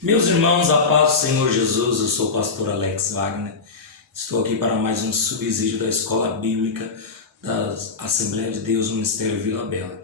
Meus irmãos, a paz do Senhor Jesus, eu sou o pastor Alex Wagner. Estou aqui para mais um subsídio da Escola Bíblica da Assembleia de Deus, Ministério Vila Bela.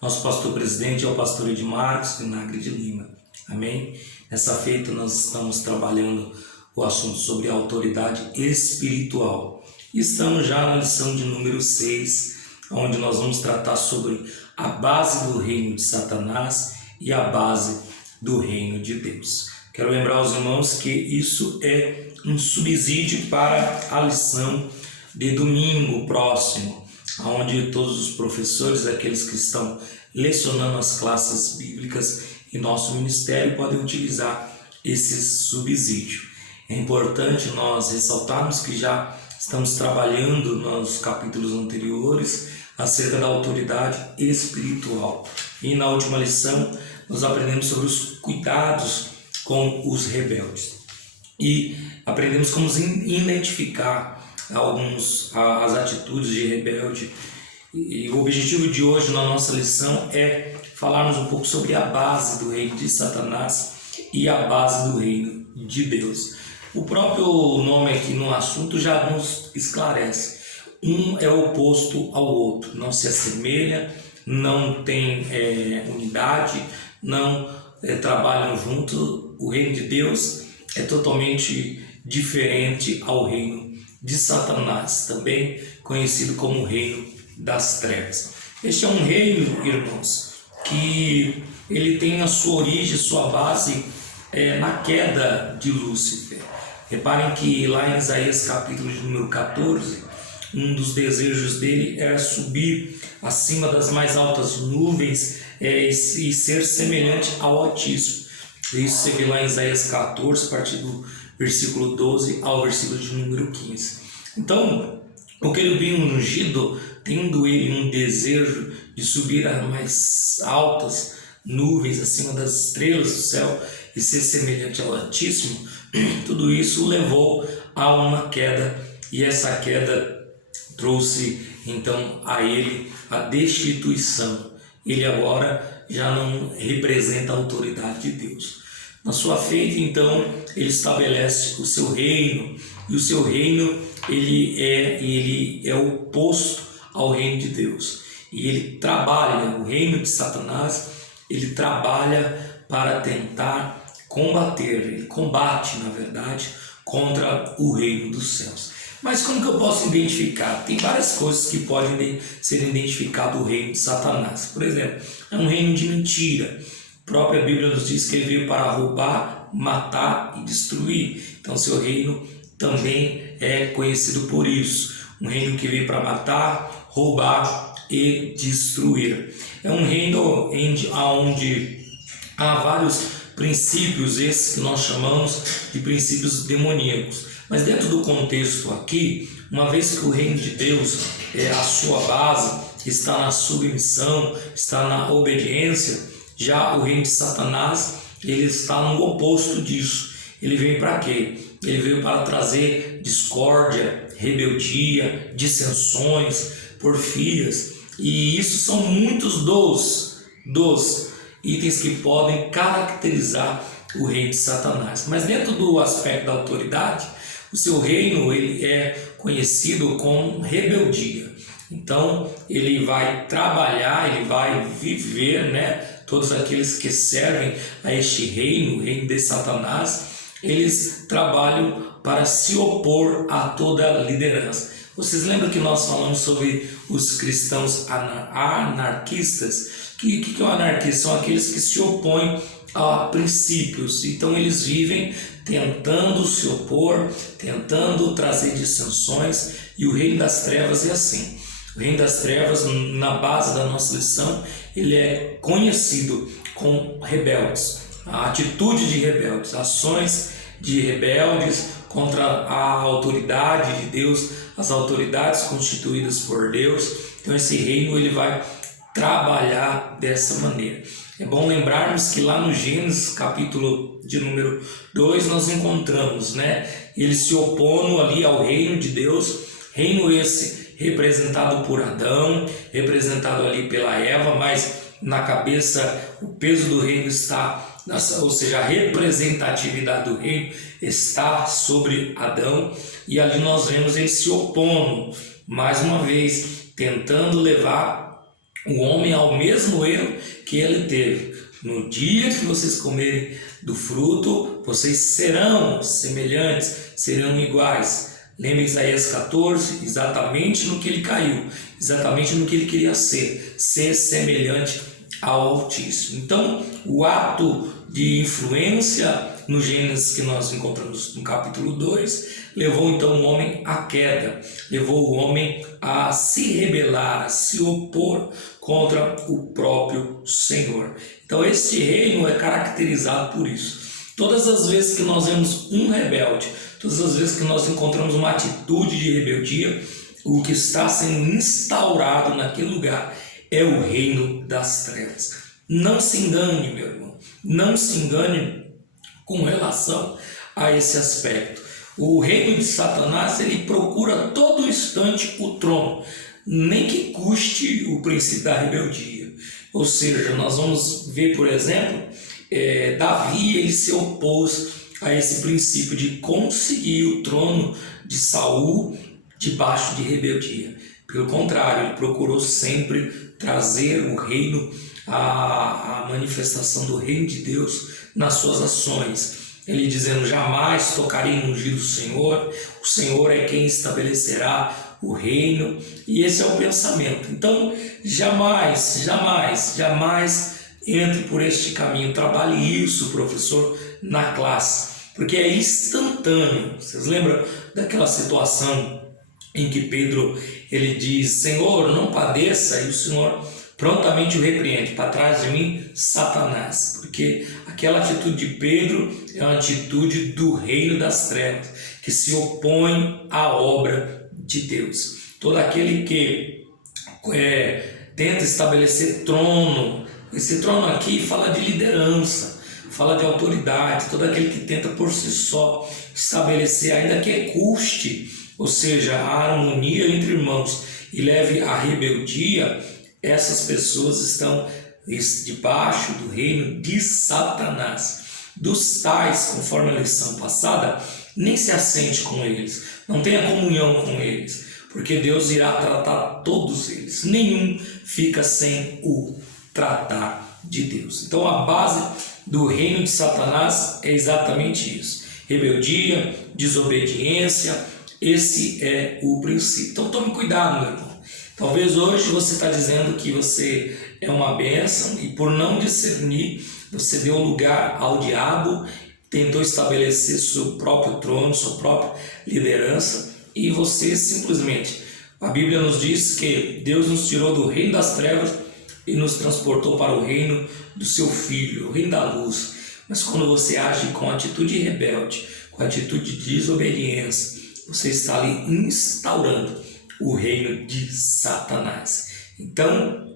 Nosso pastor presidente é o pastor Edmarcos Vinagre de Lima. Amém? Nessa feita nós estamos trabalhando o assunto sobre a autoridade espiritual. Estamos já na lição de número 6, onde nós vamos tratar sobre a base do reino de Satanás e a base do reino de Deus. Quero lembrar aos irmãos que isso é um subsídio para a lição de domingo próximo, onde todos os professores, aqueles que estão lecionando as classes bíblicas em nosso ministério, podem utilizar esse subsídio. É importante nós ressaltarmos que já estamos trabalhando nos capítulos anteriores acerca da autoridade espiritual. E na última lição nós aprendemos sobre os cuidados com os rebeldes. E aprendemos como identificar as atitudes de rebelde. E o objetivo de hoje na nossa lição é falarmos um pouco sobre a base do reino de Satanás e a base do reino de Deus. O próprio nome aqui no assunto já nos esclarece. Um é oposto ao outro, não se assemelha, não tem unidade, não trabalham junto. O reino de Deus é totalmente diferente ao reino de Satanás, também conhecido como o reino das trevas. Este é um reino, irmãos, que ele tem a sua origem, sua base na queda de Lúcifer. Reparem que lá em Isaías capítulo de número 14, um dos desejos dele era subir acima das mais altas nuvens e ser semelhante ao Altíssimo. Isso você vê lá em Isaías 14, a partir do versículo 12 ao versículo de número 15. Então, o querubim ungido, tendo ele um desejo de subir às mais altas nuvens, acima das estrelas do céu e ser semelhante ao Altíssimo, tudo isso levou a uma queda, e essa queda trouxe então a ele a destituição. Ele agora já não representa a autoridade de Deus. Na sua feita, então, ele estabelece o seu reino, e o seu reino ele é oposto ao reino de Deus. E ele trabalha, o reino de Satanás, ele trabalha para tentar combater, ele combate, na verdade, contra o reino dos céus. Mas como que eu posso identificar? Tem várias coisas que podem ser identificadas do reino de Satanás. Por exemplo, é um reino de mentira. A própria Bíblia nos diz que ele veio para roubar, matar e destruir. Então, seu reino também é conhecido por isso. Um reino que veio para matar, roubar e destruir. É um reino onde há vários princípios, esses que nós chamamos de princípios demoníacos. Mas dentro do contexto aqui, uma vez que o reino de Deus a sua base está na submissão, está na obediência, já o reino de Satanás, ele está no oposto disso. Ele veio para quê? Ele veio para trazer discórdia, rebeldia, dissensões, porfias, e isso são muitos dos itens que podem caracterizar o reino de Satanás. Mas dentro do aspecto da autoridade, o seu reino ele é conhecido como rebeldia. Então ele vai trabalhar, ele vai viver, todos aqueles que servem a este reino, o reino de Satanás, eles trabalham para se opor a toda liderança. Vocês lembram que nós falamos sobre os cristãos anarquistas? O que é o anarquista? São aqueles que se opõem a princípios. Então eles vivem tentando se opor, tentando trazer dissensões, e o reino das trevas é assim. O reino das trevas, na base da nossa lição, ele é conhecido como rebeldes, a atitude de rebeldes, ações de rebeldes contra a autoridade de Deus, as autoridades constituídas por Deus. Então esse reino ele vai trabalhar dessa maneira. É bom lembrarmos que lá no Gênesis, capítulo de número 2, nós encontramos, ele se opondo ali ao reino de Deus, reino esse representado por Adão, representado ali pela Eva, mas na cabeça o peso do reino está ou seja, a representatividade do reino está sobre Adão, e ali nós vemos ele se opondo, mais uma vez, tentando levar o homem ao mesmo erro que ele teve. No dia que vocês comerem do fruto, vocês serão semelhantes, serão iguais. Lembra Isaías 14? Exatamente no que ele caiu, exatamente no que ele queria ser semelhante ao Altíssimo. Então, o ato de influência no Gênesis que nós encontramos no capítulo 2, levou então o homem à queda, levou o homem a se rebelar, a se opor contra o próprio Senhor. Então esse reino é caracterizado por isso. Todas as vezes que nós vemos um rebelde, todas as vezes que nós encontramos uma atitude de rebeldia, o que está sendo instaurado naquele lugar é o reino das trevas. Não se engane, meu irmão, não se engane com relação a esse aspecto. O reino de Satanás, ele procura todo instante o trono, nem que custe o princípio da rebeldia. Ou seja, nós vamos ver, por exemplo, Davi, ele se opôs a esse princípio de conseguir o trono de Saul debaixo de rebeldia. Pelo contrário, ele procurou sempre trazer o reino, a manifestação do reino de Deus nas suas ações. Ele dizendo: jamais tocarei no ungido do Senhor, o Senhor é quem estabelecerá o reino. E esse é o pensamento. Então, jamais entre por este caminho. Trabalhe isso, professor, na classe, porque é instantâneo. Vocês lembram daquela situação em que Pedro, ele diz: Senhor, não padeça, e o Senhor prontamente o repreende: para trás de mim, Satanás. Porque aquela atitude de Pedro é uma atitude do reino das trevas, que se opõe à obra de Deus. Todo aquele que tenta estabelecer trono, esse trono aqui fala de liderança, fala de autoridade. Todo aquele que tenta por si só estabelecer, ainda que custe, ou seja, a harmonia entre irmãos, e leve à rebeldia, essas pessoas estão debaixo do reino de Satanás. Dos tais, conforme a lição passada, nem se assente com eles, não tenha comunhão com eles, porque Deus irá tratar todos eles. Nenhum fica sem o tratar de Deus. Então a base do reino de Satanás é exatamente isso: rebeldia, desobediência. Esse é o princípio. Então tome cuidado, meu irmão. Talvez hoje você está dizendo que você é uma bênção, e por não discernir, você deu lugar ao diabo, tentou estabelecer seu próprio trono, sua própria liderança, e você simplesmente, a Bíblia nos diz que Deus nos tirou do reino das trevas e nos transportou para o reino do seu Filho, o reino da luz. Mas quando você age com atitude rebelde, com atitude de desobediência, você está ali instaurando o reino de Satanás. Então,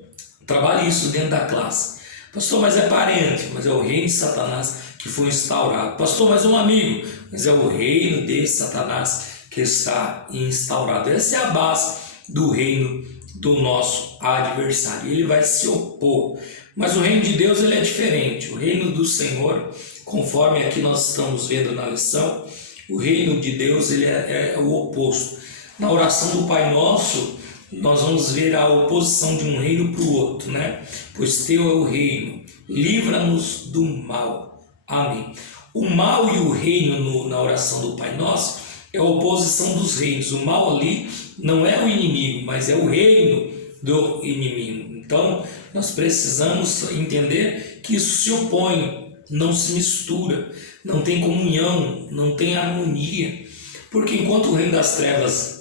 trabalhe isso dentro da classe. Pastor, mas é parente, mas é o reino de Satanás que foi instaurado. Pastor, mas é um amigo, mas é o reino de Satanás que está instaurado. Essa é a base do reino do nosso adversário. Ele vai se opor. Mas o reino de Deus, ele é diferente. O reino do Senhor, conforme aqui nós estamos vendo na lição, o reino de Deus, ele é o oposto. Na oração do Pai Nosso, nós vamos ver a oposição de um reino para o outro, né? Pois teu é o reino, livra-nos do mal. Amém. O mal e o reino na oração do Pai Nosso é a oposição dos reinos. O mal ali não é o inimigo, mas é o reino do inimigo. Então, nós precisamos entender que isso se opõe, não se mistura, não tem comunhão, não tem harmonia. Porque enquanto o reino das trevas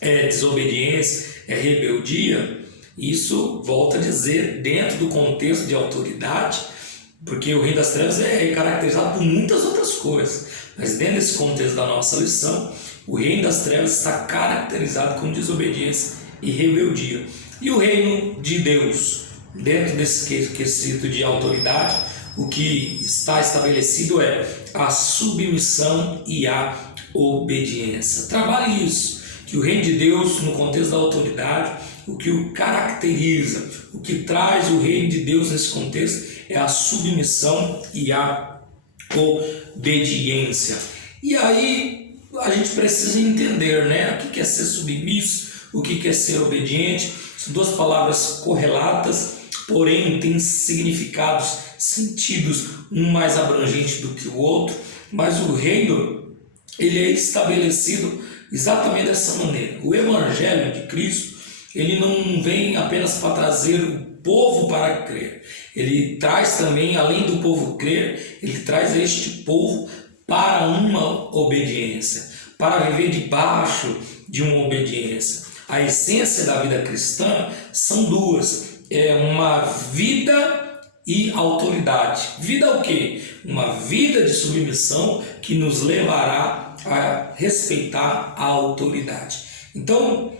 é desobediência, é rebeldia, isso, volta a dizer, dentro do contexto de autoridade, porque o reino das trevas é caracterizado por muitas outras coisas, mas dentro desse contexto da nossa lição, o reino das trevas está caracterizado com desobediência e rebeldia. E o reino de Deus, dentro desse quesito de autoridade, o que está estabelecido é a submissão e a obediência. Trabalhe isso, que o reino de Deus, no contexto da autoridade, o que o caracteriza, o que traz o reino de Deus nesse contexto é a submissão e a obediência. E aí a gente precisa entender, né, o que é ser submisso, o que é ser obediente. São duas palavras correlatas, porém têm significados, sentidos, um mais abrangente do que o outro, mas o reino ele é estabelecido exatamente dessa maneira. O Evangelho de Cristo, ele não vem apenas para trazer o povo para crer, ele traz também, além do povo crer, ele traz este povo para uma obediência, para viver debaixo de uma obediência. A essência da vida cristã são duas, é uma vida e autoridade. Vida o quê? Uma vida de submissão que nos levará a respeitar a autoridade. Então,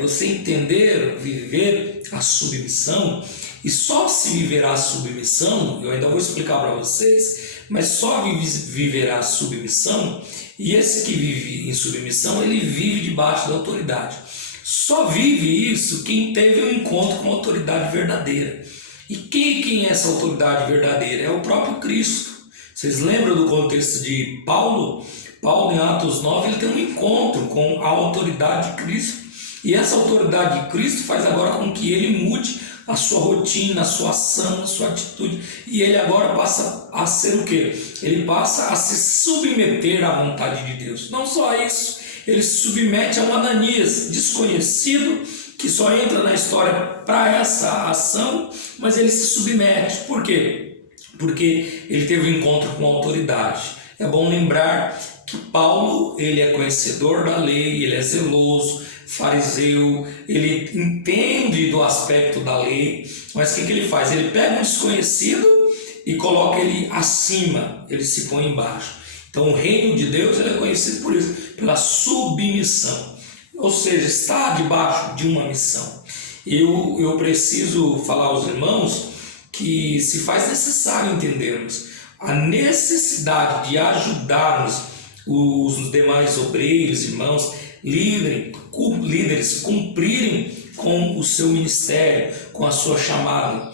você entender, viver a submissão, e só se viverá a submissão, eu ainda vou explicar para vocês, mas só viverá a submissão, e esse que vive em submissão, ele vive debaixo da autoridade. Só vive isso quem teve um encontro com a autoridade verdadeira. E quem é essa autoridade verdadeira? É o próprio Cristo. Vocês lembram do contexto de Paulo? Paulo, em Atos 9, ele tem um encontro com a autoridade de Cristo. E essa autoridade de Cristo faz agora com que ele mude a sua rotina, a sua ação, a sua atitude. E ele agora passa a ser o quê? Ele passa a se submeter à vontade de Deus. Não só isso, ele se submete a um Ananias desconhecido, que só entra na história para essa ação, mas ele se submete. Por quê? Porque ele teve um encontro com a autoridade. É bom lembrar que Paulo, ele é conhecedor da lei, ele é zeloso, fariseu, ele entende do aspecto da lei, mas o que ele faz? Ele pega um desconhecido e coloca ele acima, ele se põe embaixo. Então o reino de Deus ele é conhecido por isso, pela submissão, ou seja, está debaixo de uma missão. Eu preciso falar aos irmãos que se faz necessário entendermos a necessidade de ajudarmos os demais obreiros, irmãos, líderes cumprirem com o seu ministério, com a sua chamada.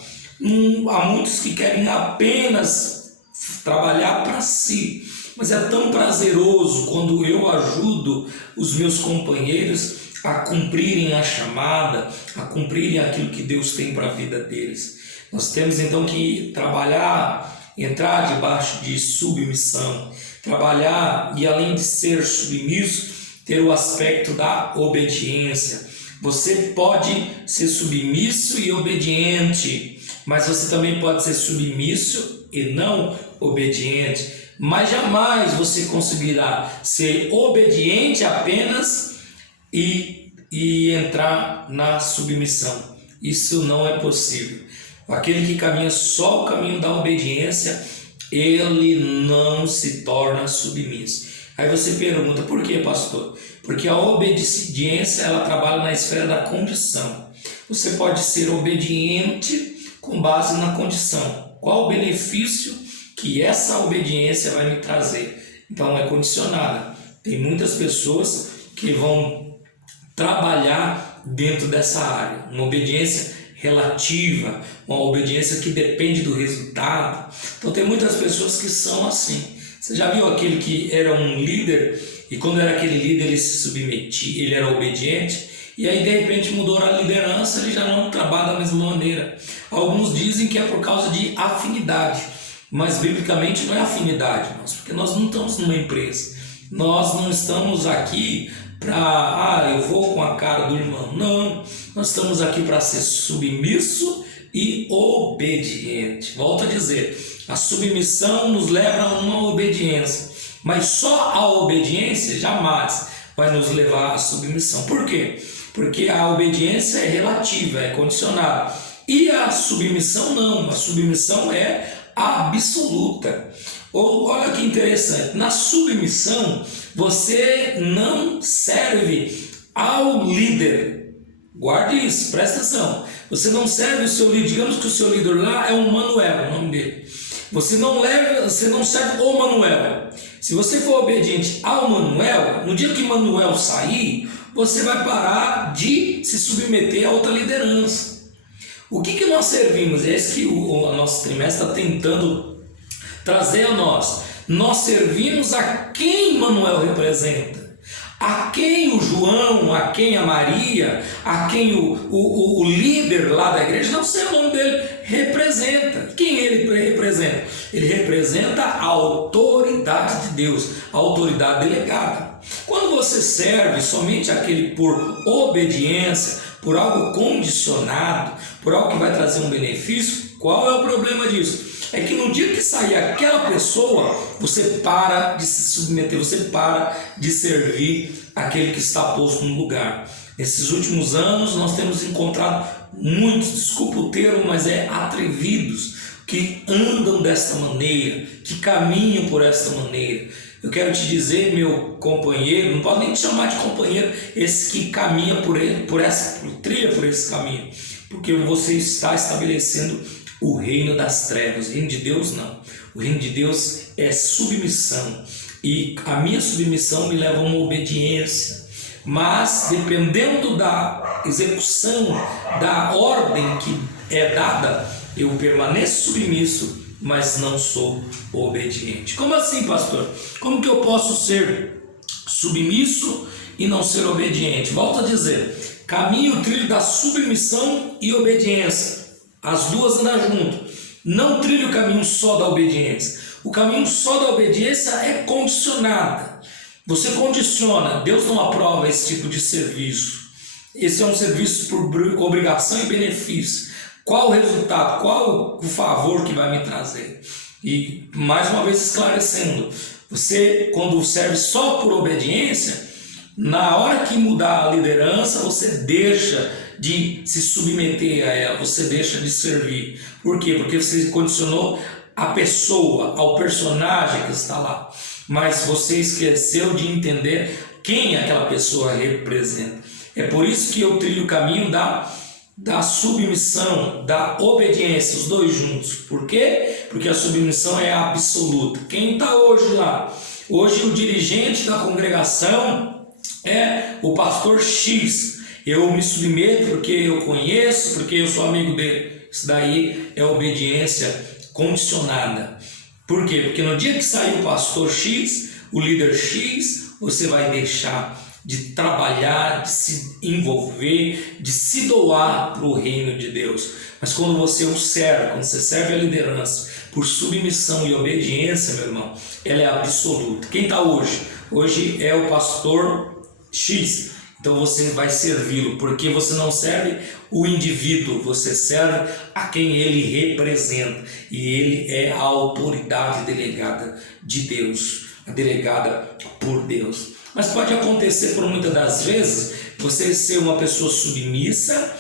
Há muitos que querem apenas trabalhar para si, mas é tão prazeroso quando eu ajudo os meus companheiros a cumprirem a chamada, a cumprirem aquilo que Deus tem para a vida deles. Nós temos então que trabalhar, entrar debaixo de submissão, trabalhar e além de ser submisso, ter o aspecto da obediência. Você pode ser submisso e obediente, mas você também pode ser submisso e não obediente. Mas jamais você conseguirá ser obediente apenas e entrar na submissão. Isso não é possível. Aquele que caminha só o caminho da obediência, ele não se torna submisso. Aí você pergunta, por que, pastor? Porque a obediência ela trabalha na esfera da condição. Você pode ser obediente com base na condição. Qual o benefício que essa obediência vai me trazer? Então é condicionada. Tem muitas pessoas que vão trabalhar dentro dessa área. Uma obediência relativa, uma obediência que depende do resultado. Então tem muitas pessoas que são assim. Você já viu aquele que era um líder e quando era aquele líder ele se submetia, ele era obediente e aí de repente mudou a liderança, ele já não trabalha da mesma maneira. Alguns dizem que é por causa de afinidade, mas biblicamente não é afinidade, porque nós não estamos numa empresa, nós não estamos aqui para, eu vou com a cara do irmão, não, nós estamos aqui para ser submisso e obediente. Volto a dizer, a submissão nos leva a uma obediência, mas só a obediência jamais vai nos levar à submissão. Por quê? Porque a obediência é relativa, é condicionada, e a submissão não, a submissão é absoluta. Olha que interessante, na submissão você não serve ao líder. Guarde isso, presta atenção. Você não serve o seu líder, digamos que o seu líder lá é o Manuel, o nome dele. Você não serve o Manuel. Se você for obediente ao Manuel, no dia que Manuel sair, você vai parar de se submeter a outra liderança. O que nós servimos? É isso que o nosso trimestre está tentando trazer a nós. Nós servimos a quem Manuel representa. A quem o João, a quem a Maria, a quem o líder lá da igreja, não sei o nome dele, representa. Quem ele representa? Ele representa a autoridade de Deus, a autoridade delegada. Quando você serve somente aquele por obediência, por algo condicionado, por algo que vai trazer um benefício, qual é o problema disso? É que no dia que sair aquela pessoa, você para de se submeter, você para de servir aquele que está posto no lugar. Nesses últimos anos nós temos encontrado muitos, desculpa o termo, mas atrevidos, que andam desta maneira, que caminham por esta maneira. Eu quero te dizer, meu companheiro, não posso nem te chamar de companheiro, esse que caminha trilha por esse caminho, porque você está estabelecendo o reino das trevas. O reino de Deus não. O reino de Deus é submissão. E a minha submissão me leva a uma obediência. Mas dependendo da execução, da ordem que é dada, eu permaneço submisso, mas não sou obediente. Como assim, pastor? Como que eu posso ser submisso e não ser obediente? Volto a dizer, caminho o trilho da submissão e obediência. As duas andam junto. Não trilhe o caminho só da obediência. O caminho só da obediência é condicionada. Você condiciona. Deus não aprova esse tipo de serviço. Esse é um serviço por obrigação e benefício. Qual o resultado? Qual o favor que vai me trazer? E mais uma vez esclarecendo, você quando serve só por obediência, na hora que mudar a liderança, você deixa de se submeter a ela, você deixa de servir. Por quê? Porque você condicionou a pessoa, ao personagem que está lá, mas você esqueceu de entender quem aquela pessoa representa. É por isso que eu trilho o caminho da submissão, da obediência, os dois juntos. Por quê? Porque a submissão é absoluta. Quem está hoje lá? Hoje o dirigente da congregação é o pastor X. Eu me submeto porque eu conheço, porque eu sou amigo dele. Isso daí é obediência condicionada. Por quê? Porque no dia que sair o pastor X, o líder X, você vai deixar de trabalhar, de se envolver, de se doar para o reino de Deus. Mas quando você o serve, quando você serve a liderança por submissão e obediência, meu irmão, ela é absoluta. Quem está hoje? Hoje é o pastor X. Então você vai servi-lo, porque você não serve o indivíduo, você serve a quem ele representa. E ele é a autoridade delegada de Deus, delegada por Deus. Mas pode acontecer por muitas das vezes você ser uma pessoa submissa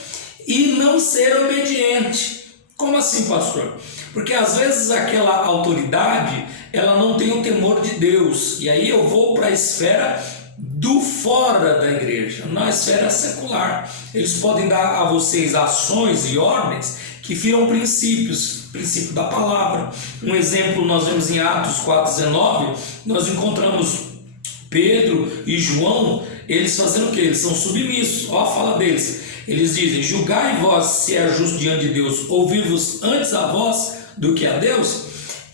e não ser obediente. Como assim, pastor? Porque às vezes aquela autoridade ela não tem o temor de Deus. E aí eu vou para a esfera do fora da igreja, na esfera secular. Eles podem dar a vocês ações e ordens que viram princípios, princípio da palavra. Um exemplo nós vemos em Atos 4,19, nós encontramos Pedro e João, eles fazendo o que? Eles são submissos. Olha a fala deles. Eles dizem: julgai vós se é justo diante de Deus, ouvir-vos antes a vós do que a Deus.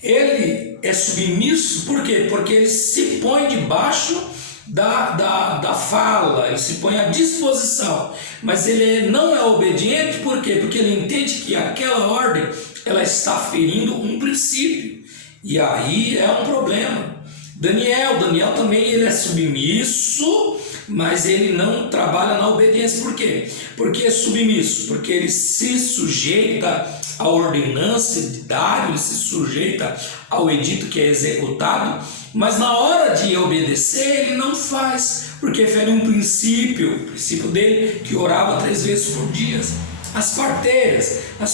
Ele é submisso, por quê? Porque ele se põe debaixo da fala, ele se põe à disposição, mas ele não é obediente, por quê? Porque ele entende que aquela ordem ela está ferindo um princípio, e aí é um problema. Daniel também ele é submisso, mas ele não trabalha na obediência. Por quê? Porque é submisso, porque ele se sujeita à ordenança de Dário, ele se sujeita ao edito que é executado, mas na hora de obedecer ele não faz, porque fere um princípio, o princípio dele que orava 3 vezes por dia. As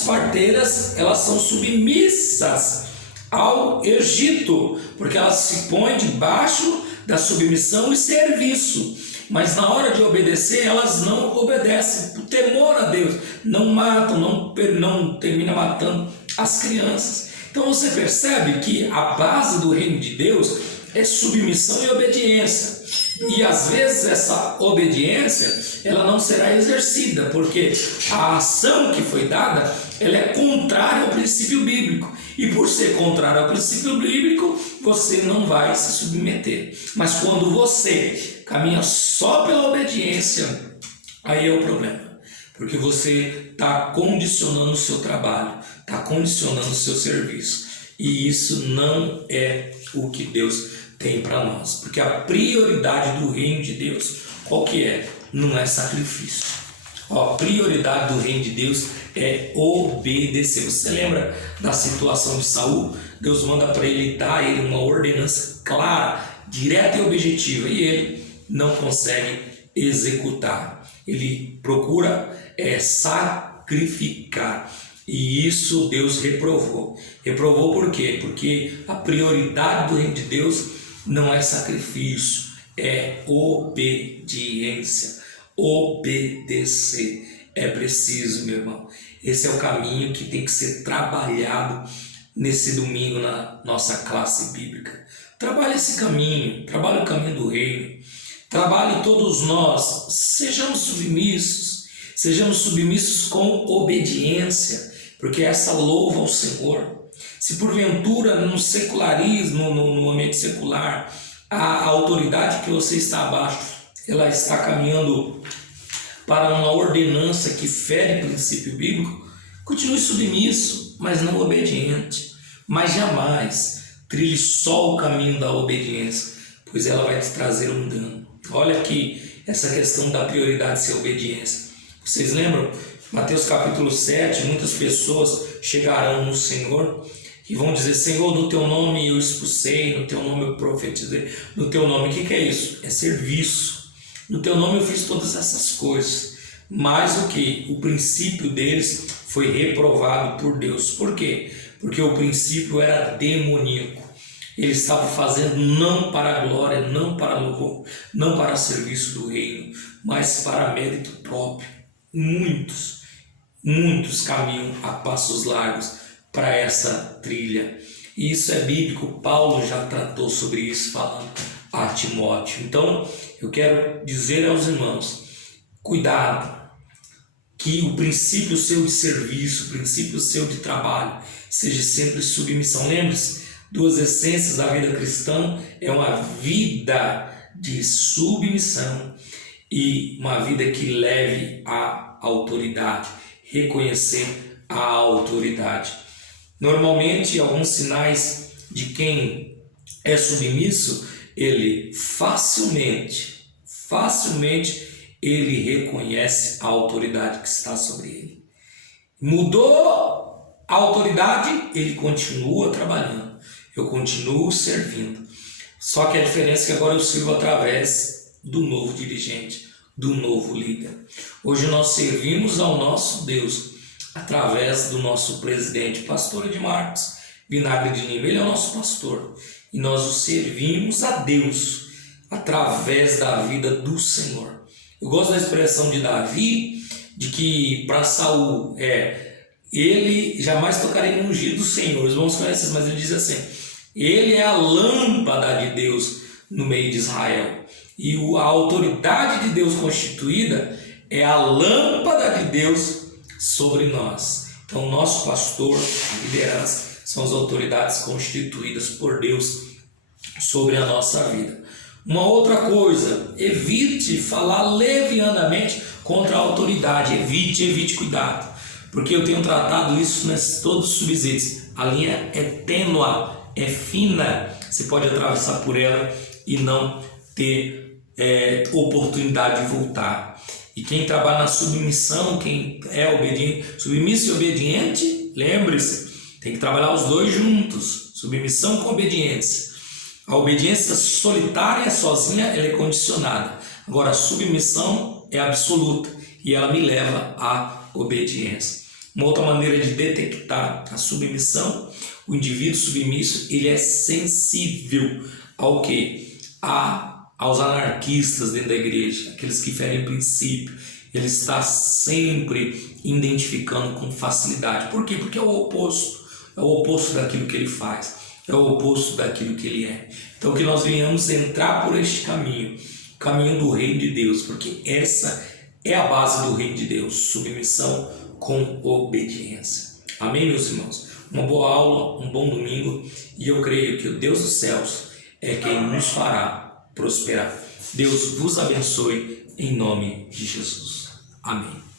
parteiras elas são submissas ao Egito, porque elas se põem debaixo da submissão e serviço, mas na hora de obedecer elas não obedecem, por temor a Deus, não matam, não termina matando as crianças. Então você percebe que a base do reino de Deus é submissão e obediência. E às vezes essa obediência, ela não será exercida, porque a ação que foi dada, ela é contrária ao princípio bíblico. E por ser contrária ao princípio bíblico, você não vai se submeter. Mas quando você caminha só pela obediência, aí é o problema. Porque você está condicionando o seu trabalho, está condicionando o seu serviço. E isso não é o que Deus tem para nós. Porque a prioridade do reino de Deus, qual que é? Não é sacrifício. A prioridade do reino de Deus é obedecer. Você lembra da situação de Saul? Deus manda para ele dar a ele uma ordenança clara, direta e objetiva, e ele não consegue executar. Ele procura sacrificar, e isso Deus reprovou. Reprovou por quê? Porque a prioridade do reino de Deus não é sacrifício, é obediência. Obedecer é preciso, meu irmão. Esse é o caminho que tem que ser trabalhado nesse domingo na nossa classe bíblica. Trabalhe esse caminho, trabalhe o caminho do reino. Trabalhe todos nós, sejamos submissos com obediência, porque essa louva ao Senhor. Se porventura no secularismo, no ambiente secular, a autoridade que você está abaixo, ela está caminhando para uma ordenança que fere princípio bíblico, continue submisso, mas não obediente. Mas jamais trilhe só o caminho da obediência, pois ela vai te trazer um dano. Olha aqui essa questão da prioridade de ser obediência. Vocês lembram? Mateus capítulo 7, muitas pessoas chegarão no Senhor e vão dizer: Senhor, no teu nome eu expulsei, no teu nome eu profetizei, no teu nome. O que é isso? É serviço. No teu nome eu fiz todas essas coisas. Mas o que? O princípio deles foi reprovado por Deus. Por quê? Porque o princípio era demoníaco. Eles estavam fazendo não para a glória, não para louvor, não para serviço do reino, mas para mérito próprio. Muitos caminham a passos largos para essa trilha. E isso é bíblico. Paulo já tratou sobre isso, falando a Timóteo. Então, eu quero dizer aos irmãos: cuidado, que o princípio seu de serviço, o princípio seu de trabalho, seja sempre submissão. Lembre-se, duas essências da vida cristã é uma vida de submissão e uma vida que leve à autoridade, reconhecer a autoridade. Normalmente, alguns sinais de quem é submisso, ele facilmente ele reconhece a autoridade que está sobre ele. Mudou a autoridade, ele continua trabalhando, eu continuo servindo. Só que a diferença é que agora eu sirvo através do novo dirigente, do novo líder. Hoje nós servimos ao nosso Deus através do nosso presidente, pastor Edmarcos Vinagre de Lima. Ele é o nosso pastor e nós o servimos a Deus através da vida do Senhor. Eu gosto da expressão de Davi, de que para Saul ele jamais tocaria no ungido do Senhor. Os irmãos conhecem, mas ele diz assim: ele é a lâmpada de Deus no meio de Israel. E a autoridade de Deus constituída é a lâmpada de Deus sobre nós. Então, o nosso pastor, a liderança, são as autoridades constituídas por Deus sobre a nossa vida. Uma outra coisa, evite falar levianamente contra a autoridade. Evite, cuidado. Porque eu tenho tratado isso nesses todos os subsídios. A linha é tênua, é fina. Você pode atravessar por ela e não ter oportunidade de voltar. E quem trabalha na submissão, quem é obediente, submisso e obediente, lembre-se, tem que trabalhar os dois juntos. Submissão com obediência. A obediência solitária, sozinha, ela é condicionada. Agora, a submissão é absoluta e ela me leva à obediência. Uma outra maneira de detectar a submissão: o indivíduo submisso, ele é sensível ao quê? Aos anarquistas dentro da igreja, aqueles que ferem princípio. Ele está sempre identificando com facilidade. Por quê? Porque é o oposto daquilo que ele faz. É o oposto daquilo que ele é. Então, que nós venhamos entrar por este caminho caminho do reino de Deus, porque essa é a base do reino de Deus, submissão com obediência. Amém, meus irmãos? Uma boa aula, um bom domingo, e eu creio que o Deus dos céus é quem nos fará prosperar. Deus vos abençoe em nome de Jesus. Amém.